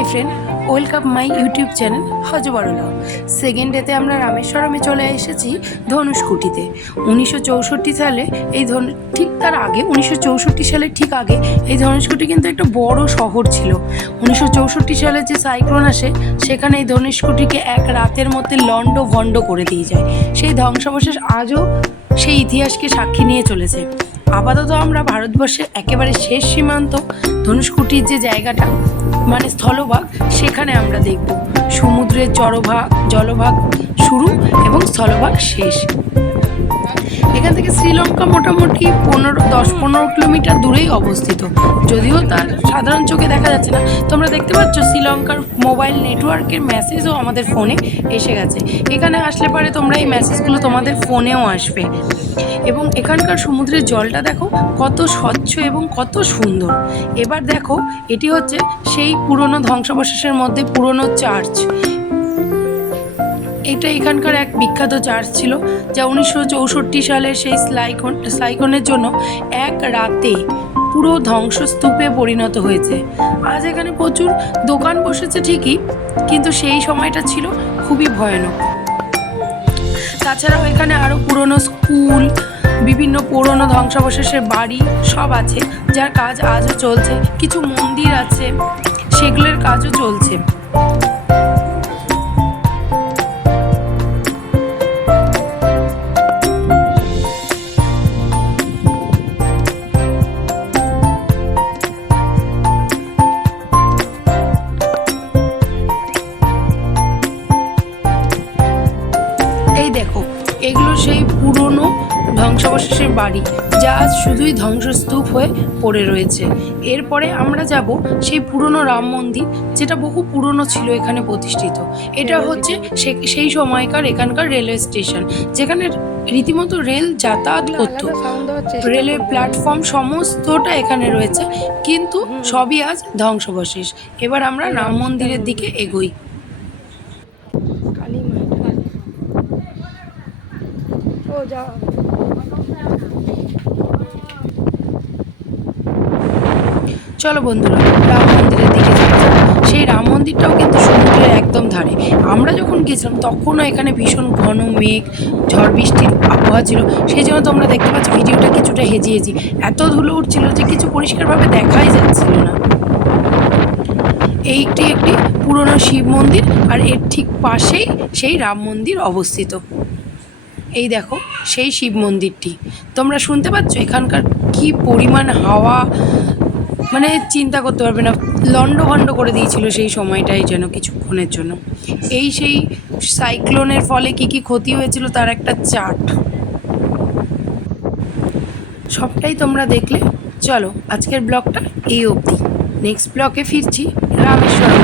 High friend, welcome my YouTube channel Hajabarala. Second ডেতে আমরা রামেশ্বরমে চলে এসেছি ধনুষকুটিতে। 1964 সালে ঠিক তার আগে 1964 সালের ঠিক আগে এই ধনুষকুটি কিন্তু একটা বড় শহর ছিল। 1964 সালে যে সাইক্লোন আসে সেখানে এই ধনুষকুটিকে এক রাতের মধ্যে লণ্ডভণ্ড করে দিয়ে যায়। সেই ধ্বংসাবশেষ আজও সেই ইতিহাসকে সাক্ষী নিয়ে চলেছে। আপাতত আমরা ভারতবর্ষের একেবারে শেষ সীমান্ত ধনুষকুটির যে জায়গাটা মানে স্থলভাগ, সেখানে আমরা দেখব সমুদ্রের জলভাগ শুরু এবং স্থলভাগ শেষ। এখান থেকে শ্রীলঙ্কা মোটামুটি 10-15 কিলোমিটার দূরেই অবস্থিত, যদিও তার সাধারণ চোখে দেখা যাচ্ছে না। তোমরা দেখতে পাচ্ছ শ্রীলঙ্কার মোবাইল নেটওয়ার্কের মেসেজও আমাদের ফোনে এসে গেছে। এখানে আসলে পরে তোমরা এই মেসেজগুলো তোমাদের ফোনেও আসবে। এবং এখানকার সমুদ্রের জলটা দেখো কত স্বচ্ছ এবং কত সুন্দর। এবার দেখো, এটি হচ্ছে সেই পুরনো ধ্বংসাবশেষের মধ্যে পুরনো চার্চ। এটা এখানকার এক বিখ্যাত চার্চ ছিল, যা 1964 সালের সেই সাইক্লোনের জন্য এক রাতে পুরো ধ্বংসস্তূপে পরিণত হয়েছে। আজ এখানে প্রচুর দোকান বসেছে ঠিকই, কিন্তু সেই সময়টা ছিল খুবই ভয়ানক। তাছাড়াও এখানে আরও পুরনো স্কুল, বিভিন্ন পুরনো ধ্বংসাবশেষের বাড়ি সব আছে, যার কাজ আজও চলছে। কিছু মন্দির আছে, সেগুলোর কাজও চলছে। এই দেখো, এগুলো সেই পুরনো ধ্বংসাবশেষের বাড়ি, যা আজ শুধুই ধ্বংসস্তূপ হয়ে পড়ে রয়েছে। এরপরে আমরা যাব সেই পুরনো রাম মন্দির, যেটা বহু পুরনো ছিল এখানে প্রতিষ্ঠিত। এটা হচ্ছে সেই সময়কার এখানকার রেলওয়ে স্টেশন, যেখানে রীতিমতো রেল যাতায়াত করতো। রেলের প্ল্যাটফর্ম সমস্তটা এখানে রয়েছে, কিন্তু সবই আজ ধ্বংসাবশেষ। এবার আমরা রাম মন্দিরের দিকে এগোই। চলো বন্ধুরা, রাম মন্দিরের দিকে যাওয়া যাক। সেই রাম মন্দিরটাও কিন্তু সমুদ্রের একদম ধারে। আমরা যখন গেছিলাম তখনও এখানে ভীষণ ঘন মেঘ, ঝড় বৃষ্টির আবহাওয়া ছিল। সেই জন্য তোমরা দেখতে পাচ্ছ ভিডিওটা কিছুটা হেজি এত ধুলো উঠছিল যে কিছু পরিষ্কারভাবে দেখাই যাচ্ছিল না। এইটি একটি পুরনো শিব মন্দির, আর এর ঠিক পাশেই সেই রাম মন্দির অবস্থিত। এই দেখো সেই শিব মন্দিরটি। তোমরা শুনতে পাচ্ছ এখানকার কি পরিমাণ হাওয়া, মানে চিন্তা করতে পারবে না। লণ্ডভণ্ড করে দিয়েছিল সেই সময়টাই যেন কিছুক্ষণের জন্য। সেই সাইক্লোনের ফলে কি কি ক্ষতি হয়েছিল তার একটা চার্ট। সবটাই তোমরা দেখলে। চলো আজকের ব্লগটা এই অবধি। নেক্সট ব্লগে ফিরছি রামেশ্বরম।